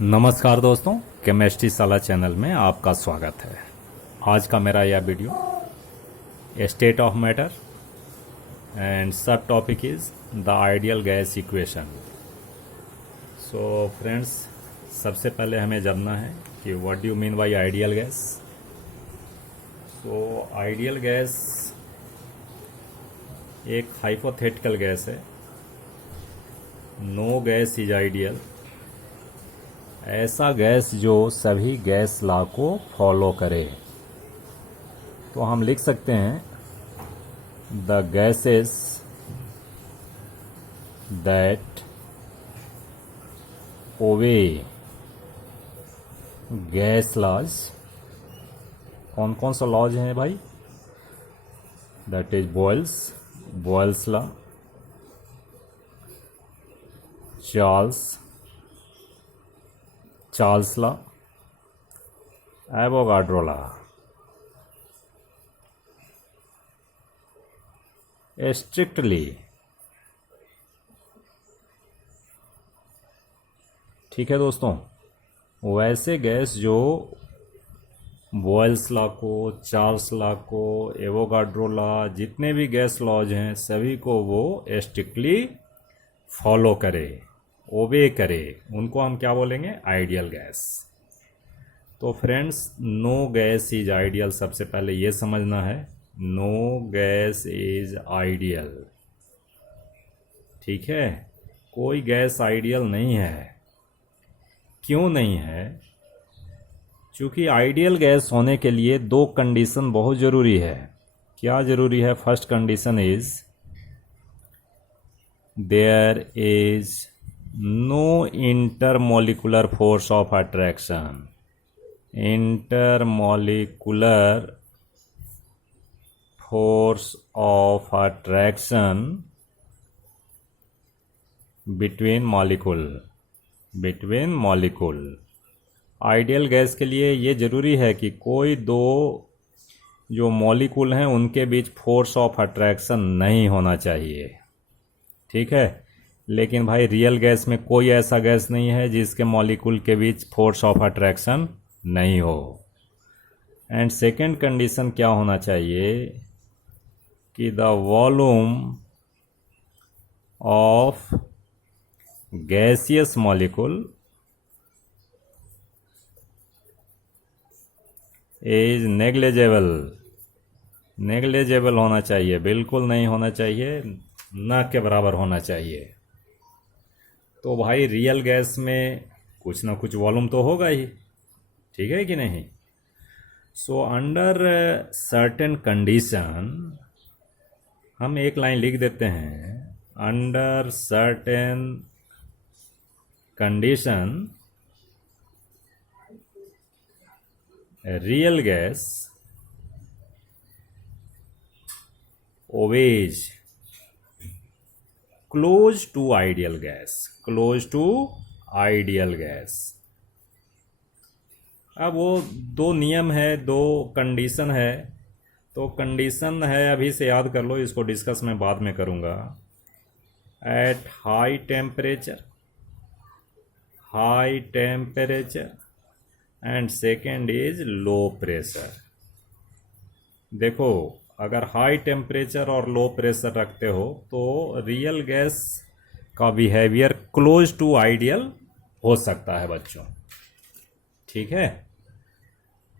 नमस्कार दोस्तों, केमिस्ट्री साला चैनल में आपका स्वागत है। आज का मेरा यह video state of matter and sub topic is the ideal gas equation. So friends, सबसे पहले हमें जानना है कि what do you mean by ideal gas. So ideal gas एक हाइपोथेटिकल गैस है। नो गैस इज आइडियल, ऐसा गैस जो सभी गैस लॉ को फॉलो करे। तो हम लिख सकते हैं the gases that obey gas laws. कौन कौन सा लॉज हैं भाई? That is Boyle's law, Charles law, Avogadro law. Strictly, ठीक है दोस्तों, वैसे गैस जो बॉयल्स लॉ को, चार्ल्स लॉ को, एवोगाड्रो लॉ, जितने भी गैस लॉज हैं सभी को वो स्ट्रिक्टली फॉलो करे, ओबे करे, उनको हम क्या बोलेंगे? Ideal gas. तो friends, no gas is ideal, सबसे पहले ये समझना है, नो गैस इज आइडियल। ठीक है, कोई गैस आइडियल नहीं है। क्यों नहीं है? क्योंकि आइडियल गैस होने के लिए दो कंडीशन बहुत ज़रूरी है। क्या ज़रूरी है? First condition is there is no intermolecular force of attraction. Intermolecular force of attraction between molecule। Ideal gas के लिए ये ज़रूरी है कि कोई दो जो मॉलिक्यूल हैं उनके बीच फोर्स ऑफ अट्रैक्शन नहीं होना चाहिए। ठीक है, लेकिन भाई रियल गैस में कोई ऐसा गैस नहीं है जिसके मॉलिक्यूल के बीच फोर्स ऑफ अट्रैक्शन नहीं हो। एंड सेकेंड कंडीशन क्या होना चाहिए कि the volume of gaseous molecule is negligible होना चाहिए, बिल्कुल नहीं होना चाहिए, ना के बराबर होना चाहिए। तो भाई रियल गैस में कुछ ना कुछ वॉल्यूम तो होगा ही, ठीक है कि नहीं? सो अंडर सर्टेन कंडीशन हम एक लाइन लिख देते हैं, under certain condition real gas obeys close to ideal gas. अब वो दो नियम है, दो कंडीशन है। तो कंडीशन है, अभी से याद कर लो, इसको डिस्कस मैं बाद में करूँगा। At high temperature and second is low pressure. देखो, अगर हाई टेम्परेचर और लो प्रेशर रखते हो तो रियल गैस का बिहेवियर क्लोज टू आइडियल हो सकता है बच्चों। ठीक है,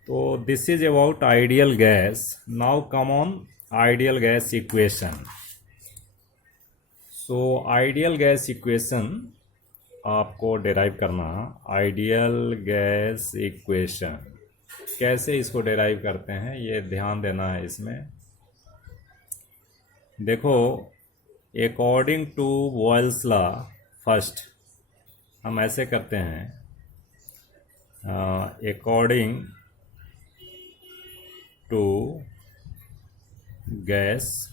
तो this is about ideal gas. Now come on ideal gas equation. So ideal gas equation आपको डिराइव करना। आइडियल गैस इक्वेशन कैसे इसको डिराइव करते हैं ये ध्यान देना है इसमें। देखो, according to Boyle's law, first हम ऐसे करते हैं, अकॉर्डिंग टू गैस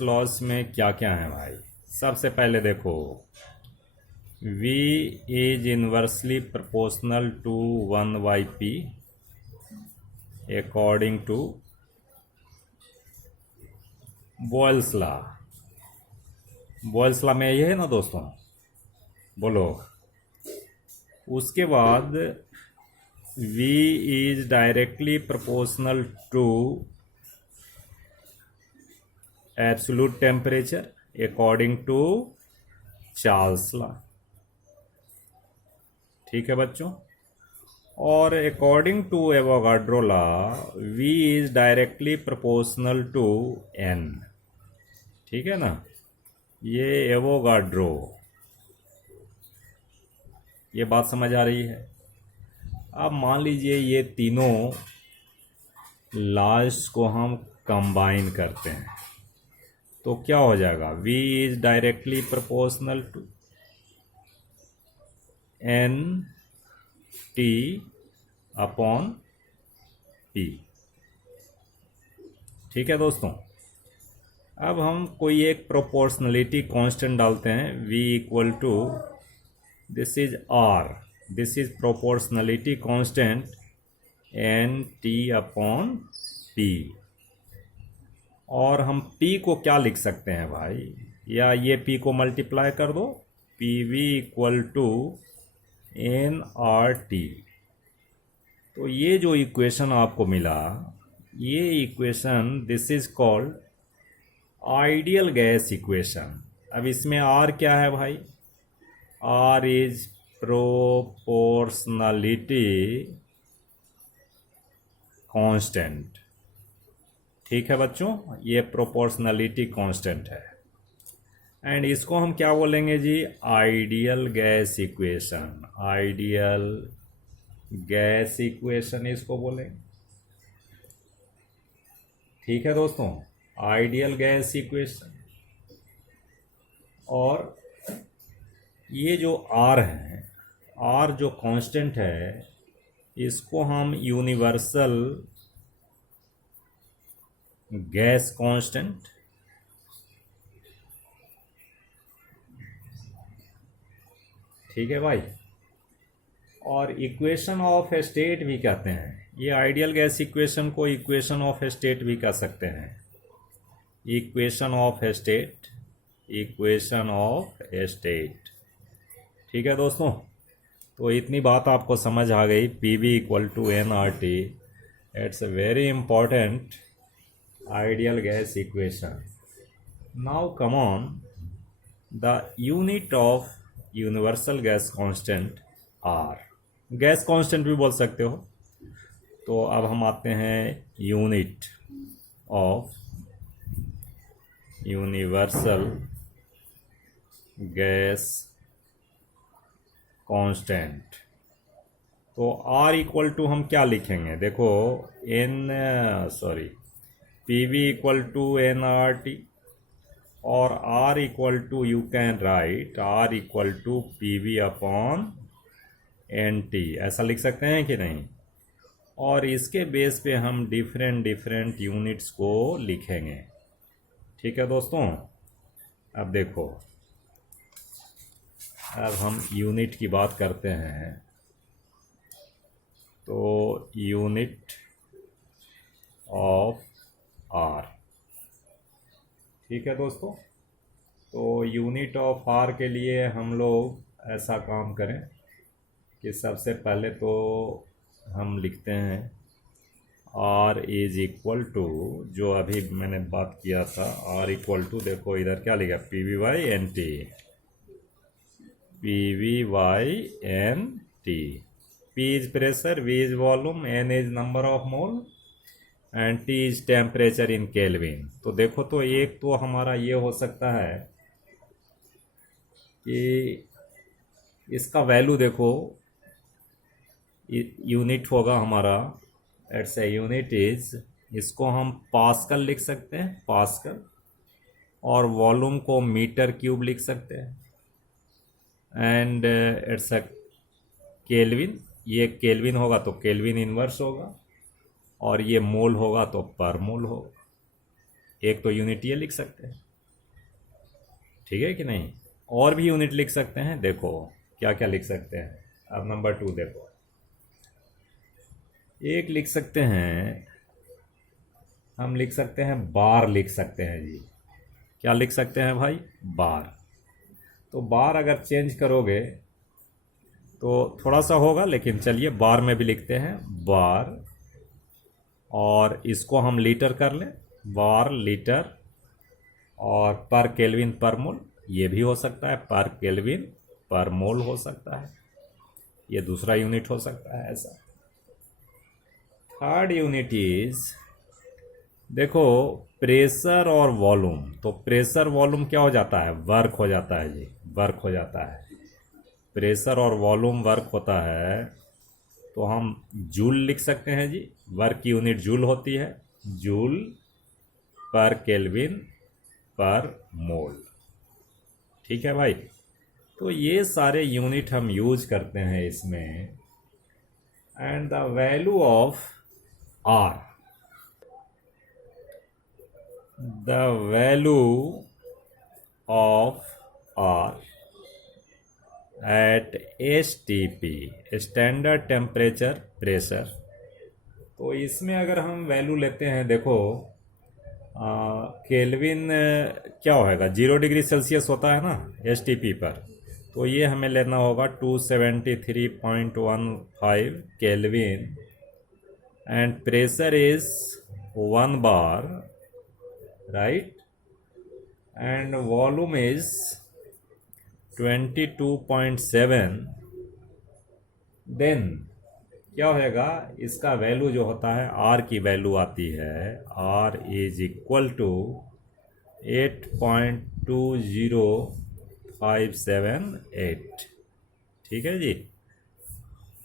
लॉज में क्या क्या है भाई? सबसे पहले देखो, V is inversely proportional to 1/p according to Boyle's law. Boyle's law में ये है ना दोस्तों, बोलो। उसके बाद V is directly proportional to absolute temperature according to Charles law. ठीक है बच्चों। और according to Avogadro law V is directly proportional to N। ठीक है ना, ये एवोगाड्रो, ये बात समझ आ रही है। अब मान लीजिए ये तीनों लॉज को हम कंबाइन करते हैं तो क्या हो जाएगा, V is directly proportional to N T upon P। ठीक है दोस्तों। अब हम कोई एक प्रोपोर्शनलिटी कांस्टेंट डालते हैं, V equal to, this is R, this is proportionality constant N T upon P। और हम P को क्या लिख सकते हैं भाई, या ये P को मल्टीप्लाई कर दो, PV इक्वल टू NRT। तो ये जो इक्वेशन आपको मिला, ये equation this is called ideal gas equation. अब इसमें R क्या है भाई, R इज प्रोपोर्शनलिटी कांस्टेंट। ठीक है बच्चों, ये प्रोपोर्शनलिटी कांस्टेंट है। एंड इसको हम क्या बोलेंगे जी, ideal gas equation. Ideal gas equation इसको बोलेंगे। ठीक है दोस्तों, आइडियल गैस इक्वेशन। और ये जो R है, R जो कांस्टेंट है, इसको हम यूनिवर्सल गैस कांस्टेंट, ठीक है भाई, और इक्वेशन ऑफ स्टेट भी कहते हैं। ये आइडियल गैस इक्वेशन को इक्वेशन ऑफ स्टेट भी कह सकते हैं। Equation of state, equation of state. ठीक है दोस्तों, तो इतनी बात आपको समझ आ गई। PV equal to NRT, it's a very important ideal gas equation. Now come on, the unit of universal gas constant R, gas constant भी बोल सकते हो। तो अब हम आते हैं unit of universal gas constant. तो R इक्वल टू हम क्या लिखेंगे, देखो PV इक्वल टू NRT, और R equal to, you can write R equal to PV upon NT, ऐसा लिख सकते हैं कि नहीं। और इसके बेस पे हम डिफरेंट यूनिट्स को लिखेंगे। ठीक है दोस्तों। अब देखो, अब हम यूनिट की बात करते हैं। तो यूनिट ऑफ R, ठीक है दोस्तों। तो यूनिट ऑफ R के लिए हम लोग ऐसा काम करें कि सबसे पहले तो हम लिखते हैं R इज इक्वल टू, जो अभी मैंने बात किया था, R इक्वल टू, देखो इधर क्या लिखा, PV/NT, PV/NT। P is pressure, V is volume, N is number of mole and T is temperature in kelvin. तो देखो, तो एक तो हमारा ये हो सकता है कि इसका वैल्यू देखो, यूनिट होगा हमारा, इट्स ए यूनिट इज, इसको हम पास्कल लिख सकते हैं, पास्कल, और वॉल्यूम को मीटर क्यूब लिख सकते हैं। एंड इट्स अ केल्विन, ये केल्विन होगा तो केल्विन इनवर्स होगा, और ये मोल होगा तो पर मोल होगा। एक तो यूनिट ये लिख सकते हैं, ठीक है कि नहीं। और भी यूनिट लिख सकते हैं, देखो क्या क्या लिख सकते हैं। अब नंबर 2 देखो, एक लिख सकते हैं, हम लिख सकते हैं बार, लिख सकते हैं जी। क्या लिख सकते हैं भाई, बार। तो बार अगर चेंज करोगे तो थोड़ा सा होगा, लेकिन चलिए बार में भी लिखते हैं, बार, और इसको हम लीटर कर लें, बार लीटर, और पर केल्विन पर मोल ये भी हो सकता है, पर केल्विन पर मोल हो सकता है, ये दूसरा यूनिट हो सकता है ऐसा। थर्ड यूनिट इज, देखो प्रेशर और वॉल्यूम, तो प्रेशर वॉल्यूम क्या हो जाता है, वर्क हो जाता है जी, वर्क हो जाता है। प्रेशर और वॉल्यूम वर्क होता है तो हम जूल लिख सकते हैं जी, वर्क की यूनिट जूल होती है, जूल पर केल्विन पर मोल। ठीक है भाई, तो ये सारे यूनिट हम यूज करते हैं इसमें। And the value of R, the value of R at STP standard temperature pressure, तो इसमें अगर हम वैल्यू लेते हैं, देखो केल्विन क्या होएगा, 0 डिग्री सेल्सियस होता है ना STP पर, तो ये हमें लेना होगा 273.15 kelvin, and pressure is 1 bar, right, and volume is 22.7, then क्या होएगा, इसका वैल्यू जो होता है, R की वैल्यू आती है, R इज इक्वल टू 8.20578। ठीक है जी,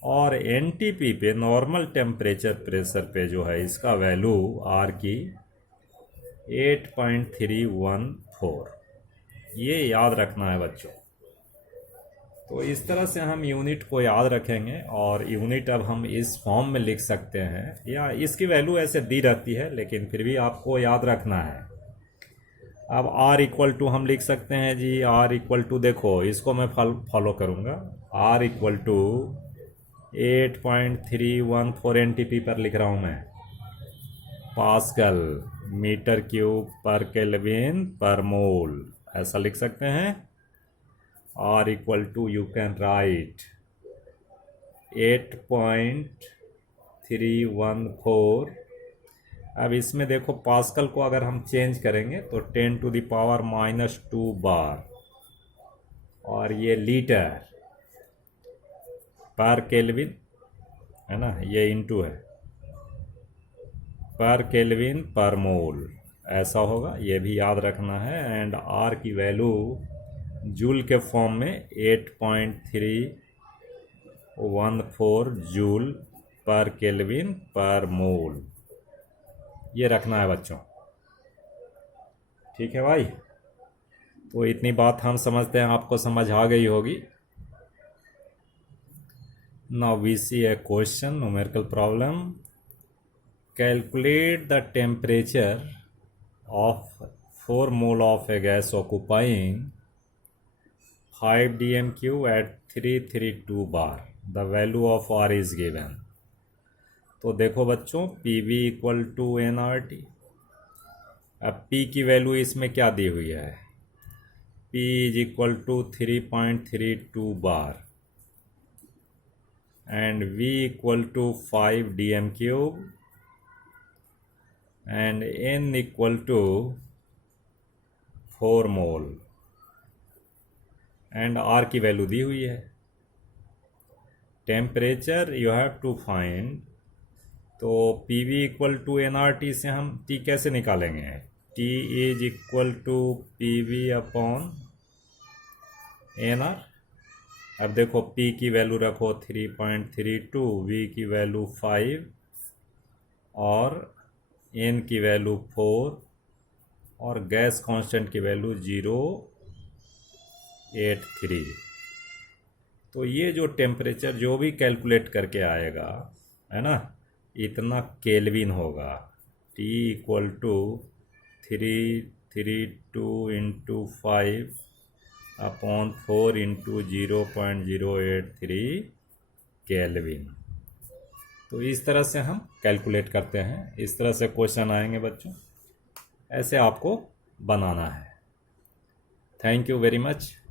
और NTP पे, नॉर्मल टेम्परेचर प्रेशर पे जो है, इसका वैल्यू R की 8.314, ये याद रखना है बच्चों। तो इस तरह से हम यूनिट को याद रखेंगे, और यूनिट अब हम इस फॉर्म में लिख सकते हैं, या इसकी वैल्यू ऐसे दी रहती है लेकिन फिर भी आपको याद रखना है। अब R इक्वल टू हम लिख सकते हैं जी, R इक्वल टू, देखो इसको मैं फॉलो करूँगा, R इक्वल टू 8.314 NTP पर लिख रहा हूँ मैं, पास्कल मीटर क्यूब पर केल्विन पर मोल, ऐसा लिख सकते हैं। R equal to, you can write 8.314। अब इसमें देखो पास्कल को अगर हम चेंज करेंगे तो 10⁻⁻² बार, और ये लीटर पर केल्विन है ना, ये इंटू है, पर केल्विन पर मोल, ऐसा होगा, ये भी याद रखना है। एंड R की वैल्यू जूल के फॉर्म में 8.314 जूल पर केल्विन पर मोल, ये रखना है बच्चों। ठीक है भाई, तो इतनी बात हम समझते हैं, आपको समझ आ गई होगी। Now we see a question, numerical problem. Calculate the temperature of 4 mole of a gas occupying 5 dmQ at 332 bar. The value of R is given. तो देखो बच्चों, PV इक्वल टू nRT। अब P की वैल्यू इसमें क्या दी हुई है, P is equal to 3.32 bar, and V equal to 5 dmQ, and N equal to 4 mole, and R की वैल्यू दी हुई है। Temperature you have to find, तो PV इक्वल टू nRT से हम T कैसे निकालेंगे, T is equal to PV upon nR। अब देखो P की वैल्यू रखो 3.32, V की वैल्यू 5, और N की वैल्यू 4, और गैस कांस्टेंट की वैल्यू 0.83। तो ये जो टेम्परेचर जो भी कैलकुलेट करके आएगा, है ना, इतना केल्विन होगा। T equal to 332 into 5 upon 4 into 0.083 kelvin. तो इस तरह से हम कैलकुलेट करते हैं, इस तरह से क्वेश्चन आएंगे बच्चों, ऐसे आपको बनाना है। Thank you very much.